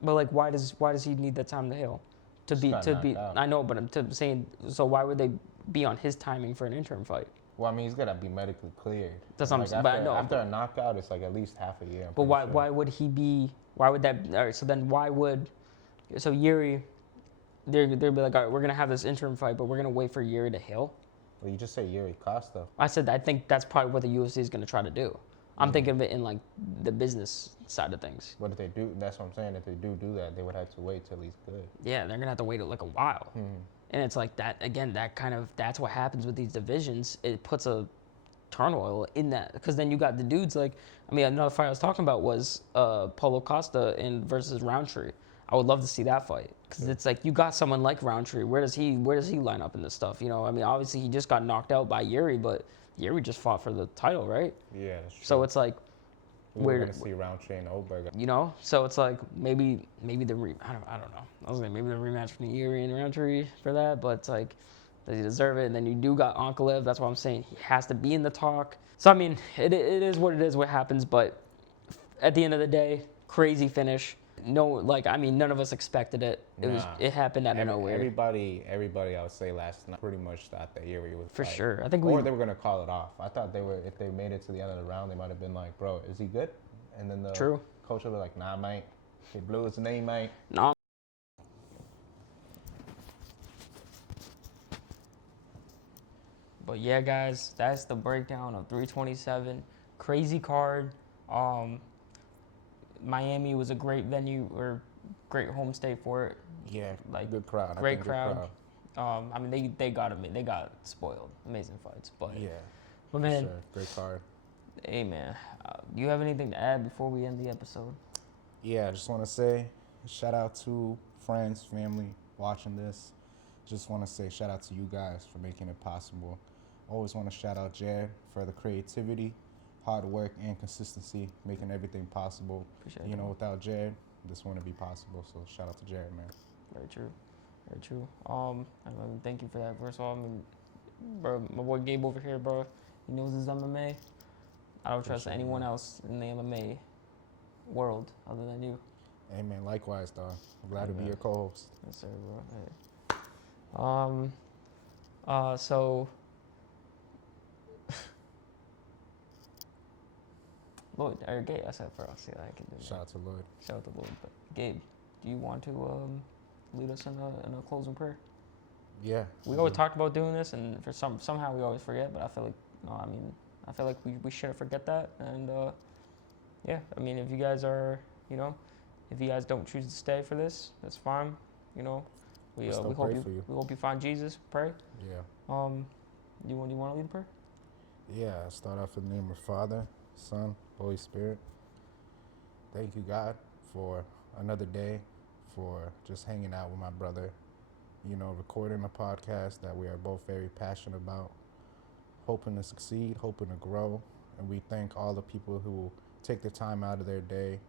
why does he need that time to heal? To be I know, but I'm saying, so why would they be on his timing for an interim fight? Well, I mean, he's got to be medically cleared. That's what I'm saying. But I know. After a knockout, it's like at least half a year. But why would he be? Why would that? All right. So then so Yuri, they'd be like, all right, we're gonna have this interim fight, but we're gonna wait for Yuri to heal. Well, you just say Yuri Costa. I said I think that's probably what the UFC is gonna try to do. I'm thinking of it in like the business side of things. But if they do, that's what I'm saying. If they do that, they would have to wait till he's good. Yeah, they're gonna have to wait like a while. And it's like that again. That's what happens with these divisions. It puts a turmoil in that, because then you got the dudes like, another fight I was talking about was Paulo Costa versus Roundtree. I would love to see that fight, because it's like you got someone like Roundtree. Where does he line up in this stuff? Obviously he just got knocked out by Yuri, but Yuri just fought for the title, right? Yeah, that's true. So it's like, we're gonna see Roundtree and Oberg. So it's like maybe I don't know. I was like maybe the rematch between Yuri and Roundtree for that, but it's like, does he deserve it? And then you do got Ankalaev. That's what I'm saying. He has to be in the talk. So it is what it is. What happens, but at the end of the day, crazy finish. No, none of us expected it. It happened out of nowhere. Everybody, I would say last night pretty much thought that Yuri was for fight. Sure. Or they were gonna call it off. I thought if they made it to the end of the round, they might have been like, bro, is he good? And then the coach would be like, nah, mate. He blew his name, mate. Nah. But yeah, guys, that's the breakdown of 327. Crazy card. Miami was a great venue, or great homestay for it. Yeah, Like, good crowd. I great think good crowd. I mean, they got spoiled. Amazing fights, but Yeah, but for man, sure. Great card. hey man, do you have anything to add before we end the episode? Yeah, I just want to say shout out to friends, family watching this. Just want to say shout out to you guys for making it possible. Always want to shout out Jared for the creativity, hard work, and consistency, making everything possible. Appreciate You it. know, without Jared, this wouldn't be possible. So shout out to Jared, man. Very true. Very true. I mean, thank you for that. First of all, I mean, bro, my boy Gabe over here, bro, he knows his MMA. I don't trust Appreciate it, anyone man. else in the MMA world other than you. Hey, man, likewise, dog. I'm glad to be Amen. your co-host. Yes, sir, bro. Hey. So, Lloyd, or Gabe, I said first. See, I can do that. Shout out to Lloyd. Shout out to Lloyd. But Gabe, do you want to lead us in a closing prayer? Yeah. We always talked about doing this, and for somehow we always forget. But I feel like, I mean, I feel like we shouldn't forget that. And yeah, I mean, if you guys are, if you guys don't choose to stay for this, that's fine. We We'll still we hope pray for you. we hope you find Jesus. Pray. Yeah. You want to lead a prayer? Yeah, I start off in the name of Father, Son, Holy Spirit. Thank you, God, for another day, for just hanging out with my brother, recording a podcast that we are both very passionate about, hoping to succeed, hoping to grow. And we thank all the people who take the time out of their day,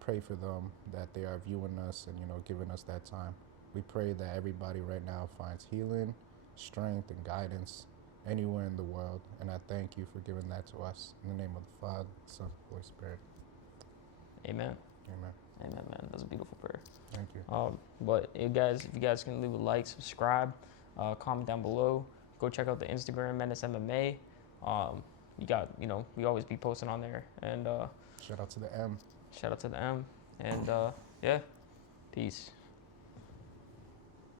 pray for them, that they are viewing us and, giving us that time. We pray that everybody right now finds healing, strength, and guidance anywhere in the world. And I thank you for giving that to us. In the name of the Father, Son, Holy Spirit. Amen. Amen. Amen, man. That's a beautiful prayer. Thank you. But if you guys can leave a like, subscribe, comment down below. Go check out the Instagram, Menace MMA. We always be posting on there. And Shout out to the M. shout out to the M. And yeah, peace.